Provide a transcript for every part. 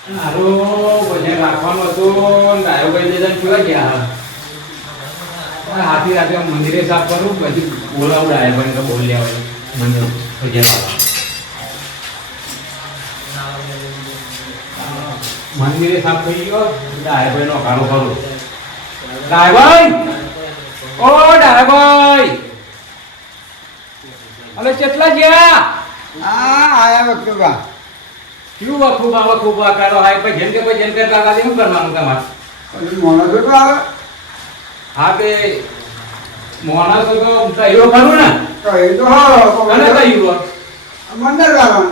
હારો ભજન રાખવાનું હતું ગાયો ભાઈ જઈને કેવા ગયા હાથી રાતે મંદિરે સાફ કરું પછી બોલાવું ડાય ભાઈ તો બોલ લેવા મંદિર ભજન મંદિરે સાફ થઈ ગયો ડાય ભાઈ નો કાળો કરું ડાય ભાઈ ઓ ડાય ભાઈ અલે કેટલા ગયા આયા વખતે બા ક્યું વખુબા કરો હાય ભજન કે કાકા શું કરવાનું તમારે મોણો તો આવે હા તે મોણસ તો કયો ખરું ને તો એ તો હા અને કયું મંદર ગાવા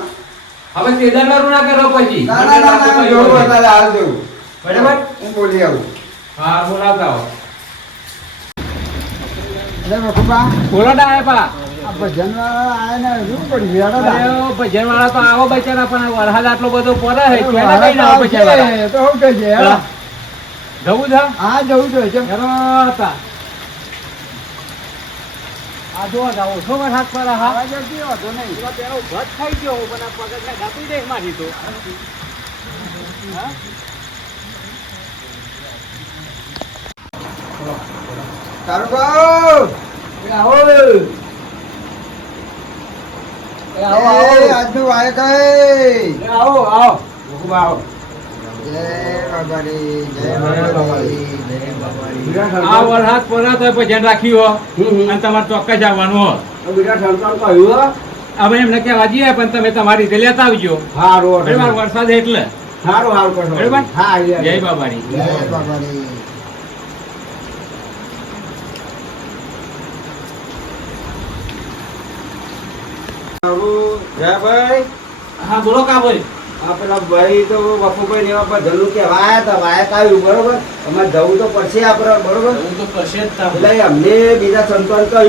હવે કેદારનારું ના કરો પછી ના જોવું અત્યારે હાલ જોવું બરાબર હું બોલી આવું હા બોલાવતા હો અરે વખુબા બોલો ડાય પા ભજન વાળા આયા ને શું કરી વેડો ભજન વાળા તો આવો બચારા પણ વરસાદ આટલો બધો પડે છે ક્યાં કઈ ના ભજન વાળા તો હું કહે છે જવું છે હા જવું જોઈએ છે હતા આ જો જાવ છો વરસાદ પડે હા આવા જતી હોતો નહીં પેલો ભટ થઈ ગયો પણ આ પગજ ને ગાપી દે મારી તો હા તારું બાઉ આવો આજનું વાય કઈ આવો આવો જય બાબારી જય બાબારી જય બાબારી આ વરસાદ પડે તો ભજન રાખ્યું હો અને તમારે ચોક્કસ આવવાનું હો હવે એમને કહેવા જઈએ પણ તમે તમારી રીતે લેતા આવજો બરાબર વરસાદ એટલે બરાબર જય બાબારી જય બાબારી ભાઈ હા બોલો કા ભાઈ આ પેલા ભાઈ તો બાપુભાઈ ને એવા ભજનનું કહેવા આયા હતા વાયક આવ્યું બરોબર અમારે જવું તો પડશે આપણે બરોબર હું તો કશે જ તા એટલે અમને બીજા સંતોને કહ્યું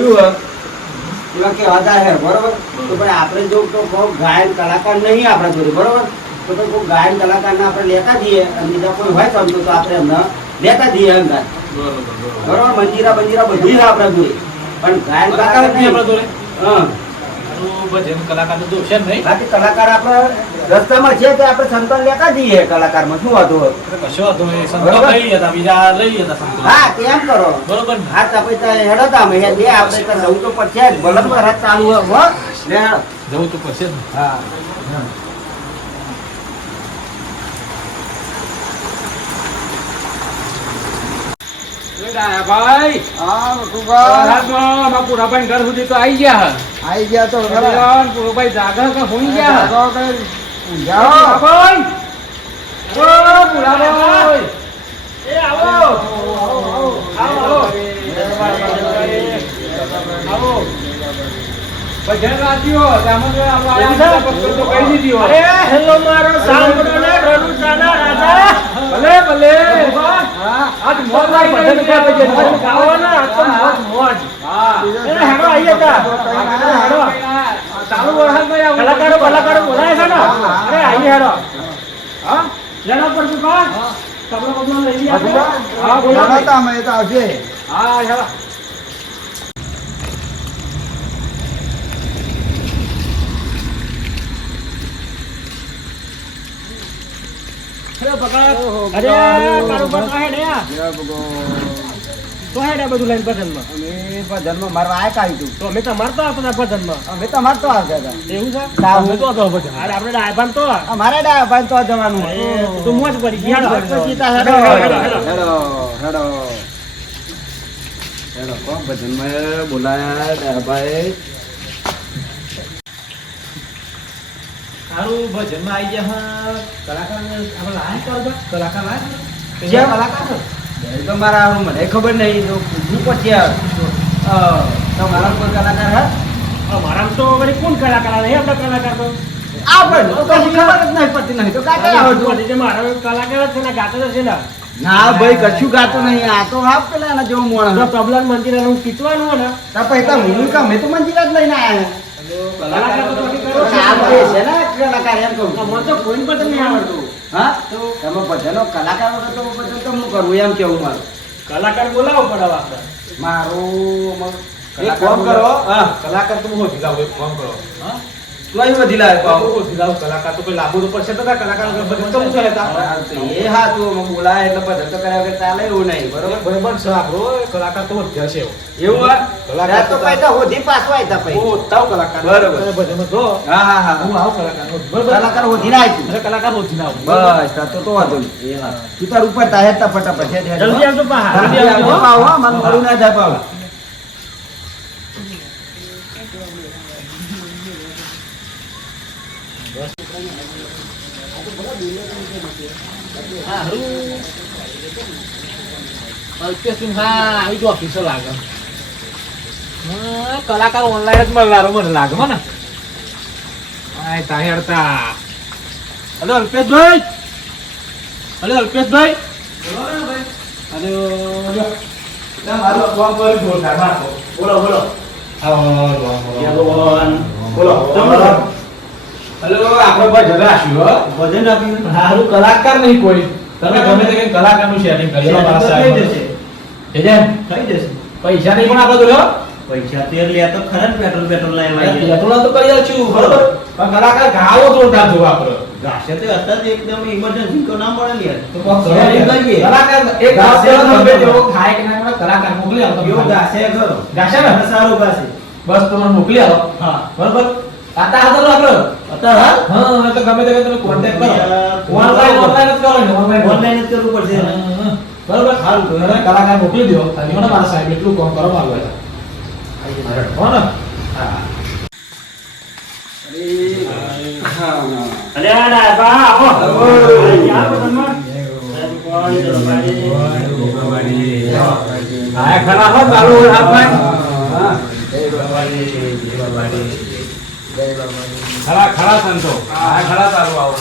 એવા કહેવા જાય બરોબર તો ભાઈ આપણે જો તો કોઈ ગાયન કલાકાર નહીં આપણા જોડે બરોબર તો કોઈ ગાયન કલાકારને આપણે લેતા જઈએ અને બીજા કોઈ હોય સંતો તો આપણે એમને લેતા જઈએ એમ થાય બરોબર મંજીરા બધું છે આપણા જોડે પણ ગાયન કલાકાર નહીં હા ભજન કલાકાર તો દોષ જ નહીં બાકી કલાકાર આપણે રસ્તામાં છે તે આપણે સંતોન લેતા જઈએ કલાકારમાં શું હતું કશો હતો એ સંતો લઈ હતા બીજા લઈ હતા સંતો હા તેમ કરો બરોબર ને હાથ આપણે હેડતા અમે બે આપણે તો જવું તો પડશે જ ભલે તો હાથ ચાલુ હો લે હેડો. જવું તો પડશે જ ને હા ભાઈ હા વખુબા પુરાભાઈ ઘર સુધી તો આવી ગયા આઈ ગયા તો ખરા પુરાભાઈ જાગર કે હોઈ ગયા જાઓ કઈ જાઓ પુરાભાઈ ઓ પુરાભાઈ એ આવો આવો ભજન રાખ્યો તેમાં જો આપણે તો કહી દીધી હોય અરે હેલો મારો સાંભળો ને રણુચાના રાજા ભલે ભલે હા આજ મોજ લાગી ભજન કે ભજન ગાવો ને આ તો મોજ મોજ હા એ હેડો આઈએ તા હેડો ચાલુ વરસાદ માં કલાકારો બોલાય છે ને અરે આઈએ હેડો હા લેનો પર સુકા કપડો કપડો લઈ લ્યા હા બોલો બોલાતા અમે તો આવશે હા હેલો અરે કારોબાર તો હેડે આ જય ભગવાન તો હેડે બધું લઈને ભજનમાં અમે ભજનમાં મારવા આયા કાઢ્યું તો અમે તમાર તો આપણા ભજનમાં અમે તમારે તો આવતા હતા એવું છે સારું. અમે તો હતો ભજન અરે આપણે ડાયભાન તો અમારે ડાયાભાઈ તો જવાનું તું મોજ પડી ગઈ હેડો સીતા હેડો હેડો, હેડો. હેડો હેડો કો ભજનમાં બોલાયા ભાઈ સારું ભજનમાં આવી ગયા કલાકાર આપણે લાયા કલાકાર લાયા જે કલાકાર છો એ તો મારા મને ખબર નહીં તો હું પછી તમારા કોઈ કલાકાર હે મારામાં તો વળી કોણ કલાકાર આવે આપણે કલાકાર તો આપણે તો કશી ખબર જ નહીં પડતી નહીં તો કાંઈ આવડતું જે મારો કલાકાર જ છે ને ગાતો જ છે ને ના ભાઈ કશું ગાતું નહીં આ તો હાફ પેલા એના જેવો મોણ જો તબલા મંદિર હું કીધવાનું હોય ને તા પૈસા હું કા મેં તો મંજીરા જ લઈને આયા કલાકાર તો પછી કરો છો. આ બે છે ને કલાકાર એમ કહું છું. મને તો કોઈ પણ નહીં આવડતું હા તમે બધાનો કલાકાર વગર તો બધું તો હું કરું એમ કેવું મારું કલાકાર બોલાવો પડે આપણે મારું એક કામ કરો હા કલાકાર તો હું ભેગા હોય કામ કરો હા તોય વધી લાવે પાવ. કલાકાર તો કોઈ લાંબુ તો પડશે તો કલાકાર ભજન કરવું છે એ હા તો બોલાય એટલે ભજન તો કર્યા વગર ચાલે એવું નહીં બરોબર. બરોબર છે આપણો કલાકાર તો વધ્યા છે એવું હા કલાકાર તો પછી તો હોધી પાછો આવ્યા પછી. હું તાવ કલાકાર બરોબર. ભજન જો હા હા હા હું આવું કલાકાર બરોબર કલાકાર હોધી ના આવ્યું. અરે કલાકાર હોતી ના આવું બસ તો વાંધો નહીં. એ હા તું તાર ઉપર તાહેર તા ફટાફટ હેડ હેડ. જલ્દી આવજો પા જલ્દી આવજો પાવ હા મને મળું ના થાય પાવ. કલાકાર ઓનલાઈન જ મળનારો મને લાગે મને તાહેરતા. હલો અલ્પેશભાઈ, હલો અલ્પેશભાઈ, બોલો બોલો. હલો આપણે ભજન રાખ્યું ભજન આપ્યું. હારું કલાકાર નહીં કોઈ તમે ગમે તે કઈ કલાકારનું સેટિંગ કરી લો મારા સાહેબ. થઈ જશે. પૈસા નહીં પણ આપણે તો પૈસા તેલ લે તો ખરા ને પેટ્રોલ લાવવા પેટ્રોલ તો કરી છું બરોબર પણ કલાકાર ગાવો જોરદાર જો આપણે ગાશે તો અત્યારે એકદમ ઇમરજન્સી તો ના મળે યાર. તો કલાકાર એક ગાવ નંબર જેવો ખાય કે ના કલાકાર મોકલી આવતો એવું ગાશે ખરો. ગાશે ને સારું ગાશે. બસ તમને મોકલી આવો હા બરોબર. આતા હતા તો આપણે અત્યારે હા તો ગમે તે તમે કોન્ટેક્ટ કરો ઓનલાઈન જ કરો ને ઓનલાઈન જ કરવું પડશે. બરોબર સારું તો એને કલાકાર મોકલી દો તારી મને મારા સાહેબ એટલું કામ કરો મારું હો ને હા. અરે આ ડાબા આવો આવો તમે આ ખરા હો ચાલુ આપણ ખરા ખરા સંતો આ ખરા ચાલુ આવો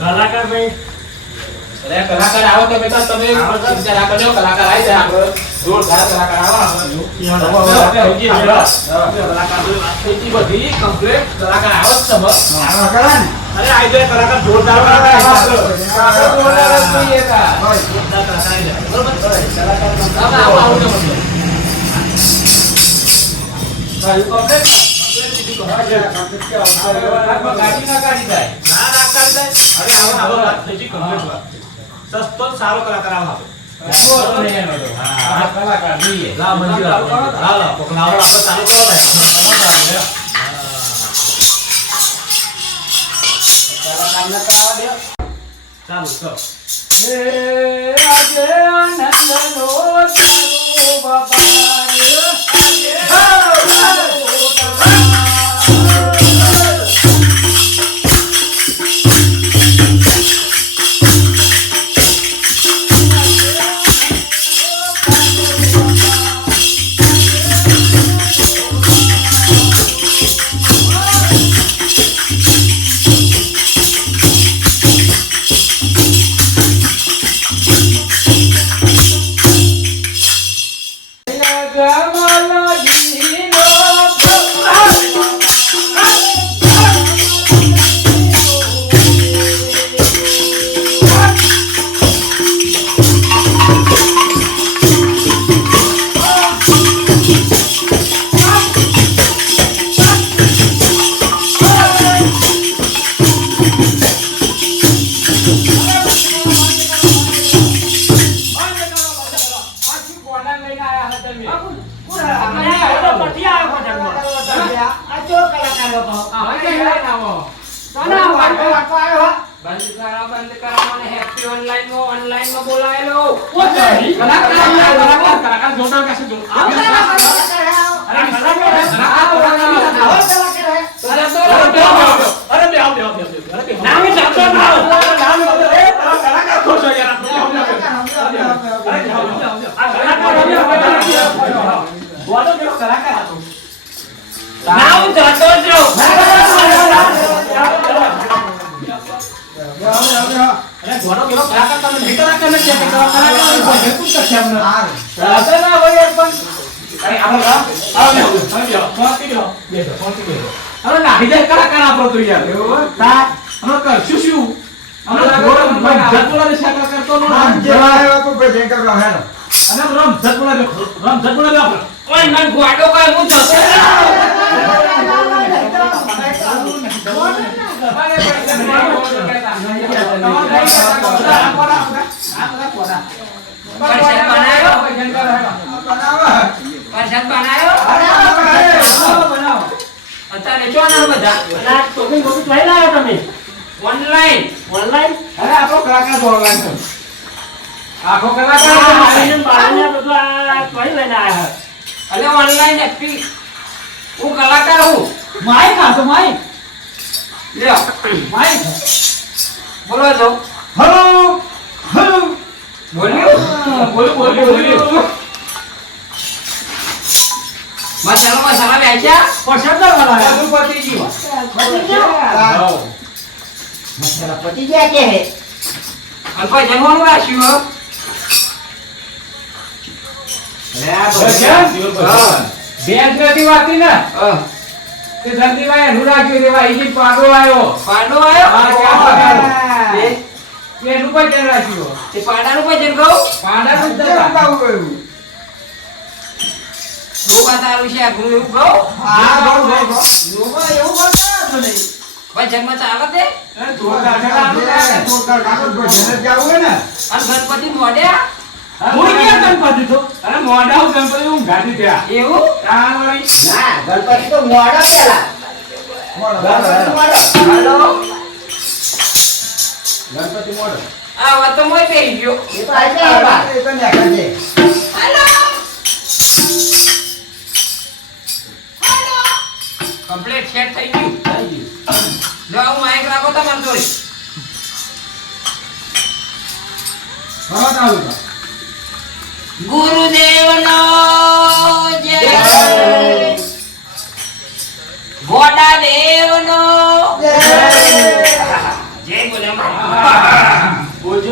કલાકાર ભાઈ અરે કલાકાર આવો તો બેટા તમે ચિંતા ના કરજો કલાકાર આવી જાય આપણે જોરદાર કલાકાર આવો બધી કમ્પ્લીટ કલાકાર આવો જ તમે અરે આવી જાય કલાકાર જોરદાર કલાકાર સસ્તો સારો કલાકાર આવો કલાકાર જોઈએ ચાલુ ચાલુ આજે આનંદ નો બાપા બંધ કરા મને હેપી ઓનલાઈન માં બોલાયેલો કલાકાર જોરદાર કાશે જો પતિ ગયા કે હે અલ્પા જન્મનું રાખ્યું બેંક નથી વાતી ને તે ધરતીભાઈ એનું રાખ્યું દેવા ઈ પાડો આવ્યો એનું ભજન રાખ્યું તે પાડાનું ભજન કહું પાડાનું લોબા તારું છે આ ગુરુ એવું કહું ભજનમાં ચાલે તે અને ગણપતિ મોઢ્યા ગણપતિ તો અરે મોઢા હું ગણપતિ હું ગાડી ત્યાં એવું ના ગણપતિ તો મોડા પેલા ગણપતિ મોડો આ વાત તો મોય પેઈ ગયો એ તો આઈ એ તો નેકા છે કમ્પ્લીટ સેટ થઈ ગયું જો હું માઈક રાખો તમારે જોઈ ગુરુદેવનો જય ગોડા દેવનો જય બોલે બોલજો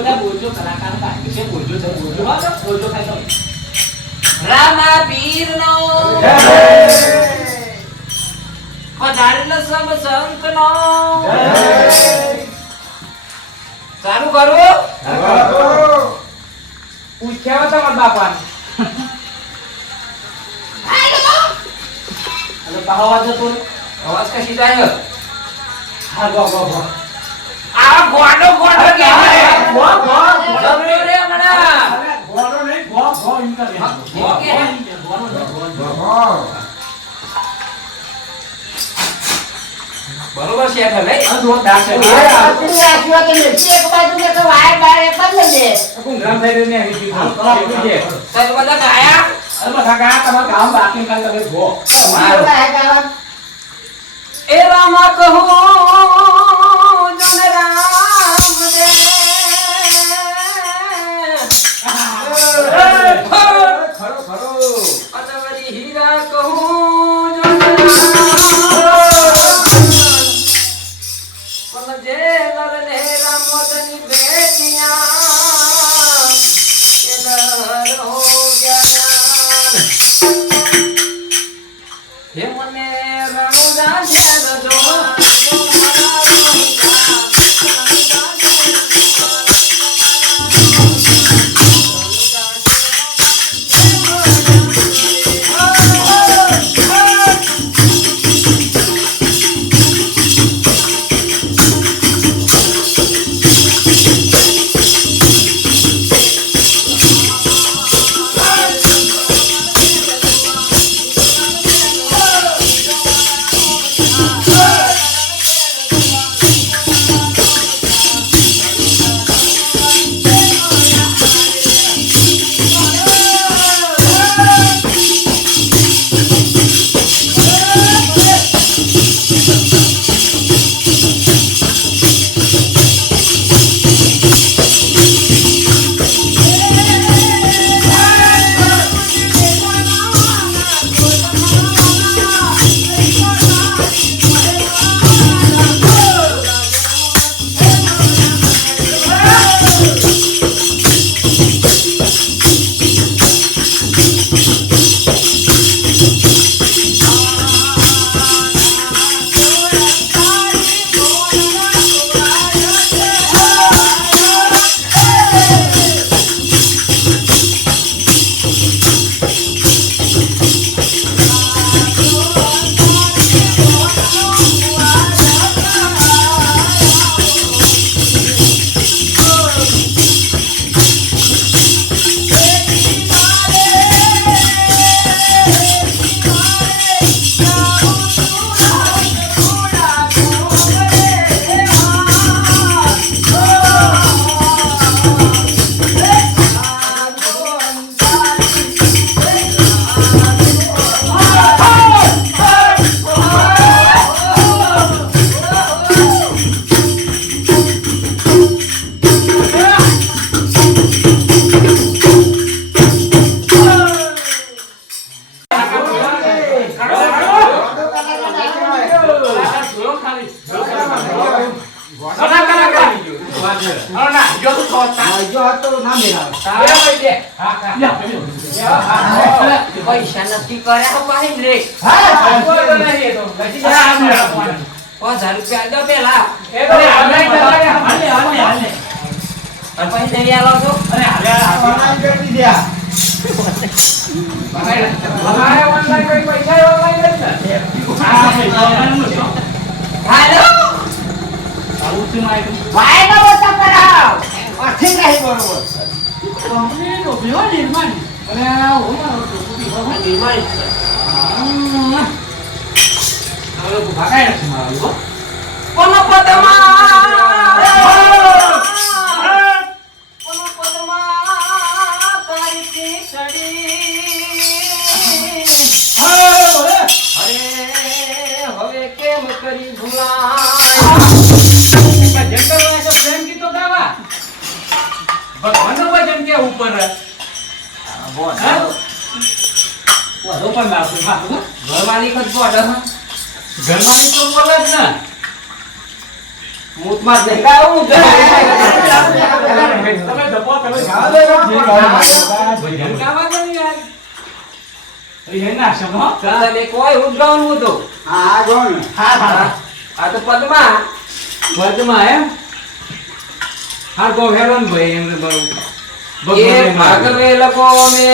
કલાકાર બાકી છે બોલજો થાય તો રામા પીરનો જય પધારેલ સબ સંતનો જય ચાલુ કરું પૂછ્યા તમારા બાપાને અરે અવાજ હતો અવાજ કશી જાય હા ગો આ ગોડો કે ગો જબરો રે હમણા ગોડો નહીં ગો ઇન કર ગો કે બરોબર છે એટલે આ દોત દાસ છે આશીર્વાદ કે એક બાજુ ને તો વાય બાય બદલે દે ગુંગરામ થઈ રહ્યો ને આવી ગયું છે તો બધા ગાયા અરે બધા ગાયા તમાર ગામ બાકી કાલ તમે ગો એ રામા કહો જન રામ દે ખરો અતવરી હીરા કહું જન રામ જે નરને રામોદની બેટિયા એ નર હો જ્ઞાન હે મને રણુદા છે જો પૈસા નક્કી કર્યા પાહી રે હા તો નહીં એ તો લખી દે આમને રાખવાનું 5000 રૂપિયા દો પેલા એ તો હાલે અને પછી નહીં આલો છો અરે હાલે ઓનલાઈન કરી દીધા. અમારે ઓનલાઈન કોઈ પૈસા ઓનલાઈન જ ને આ પૈસા ઓનલાઈન નો હાલો આવું શું માયલું ભાઈ નો વોટ્સઅપ કરાવ આથી નહીં બરોબર કંપની નો ભેવો નિર્માણ અને હું મારો ટોપી ભગવાન નિર્માણ હવે તો ભાગાય નથી મારું કોનો પદમાં તારી ચડી અરે હવે કેમ કરી ભૂલાય પ્રેમ ગીતો ગાવા ભગવાનનો વચન કે ઉપર વારો પણ નાખું હા ઘર માલિક જ બોડ ઘરમાંથી તો બોલે જ ને મૂતમાં જ નહીં ગાવું તમે ધપો તમે ભજન ગાવા દો ને યાર એ ના સમો તને કોઈ ઉદ્ગાવાનું હતું હા જો ને આ તો પદમાં વર્તમાં એમ હાર કો હેરોન ભાઈ એમ બહુ એ ભાગવે લોકો મે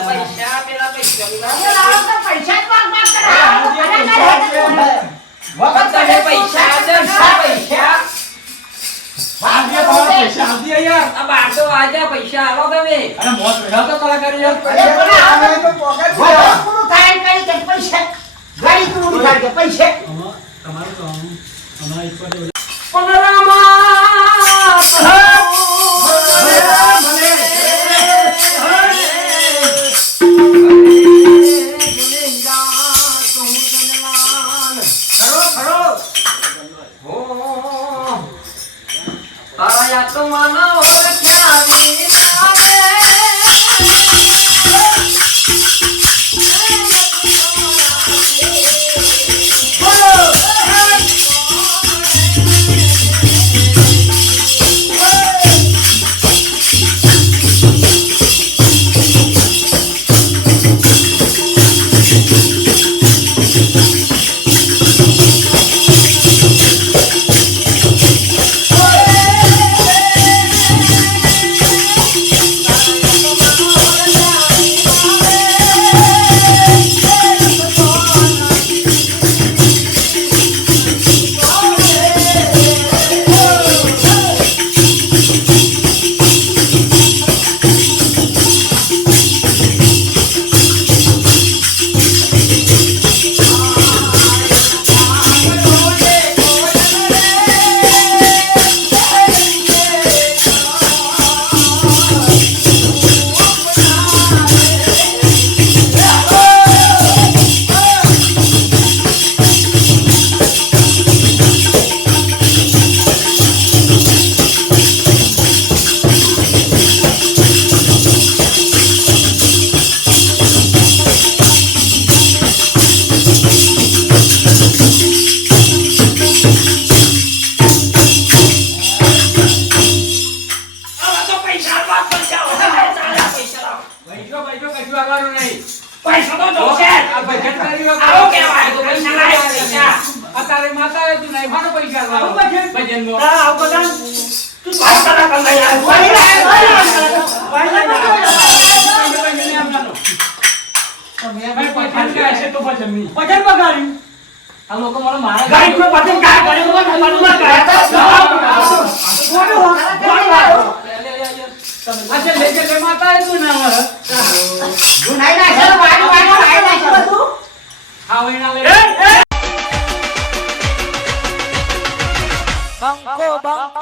પૈસા પેલા પૈસા તમે પૈસા આ બારસો આજા પૈસા આવો તમે અને મોત રહ્યા તો કલાકારી યાર તમારું તો અમારા ઈશ્વર કરવાનું ભજનમાં. તું વાત કરા કર લે યાર ભાઈ આ લોકો મને મારે ગાડી કો પતંગ કા કરે તો મનમાં અચ્છા લેજે કઈ માતા એ તું ના મારે ગુનાઈ ના છે વાડી ના છે બધું હા વેણા લે બંકો બંકો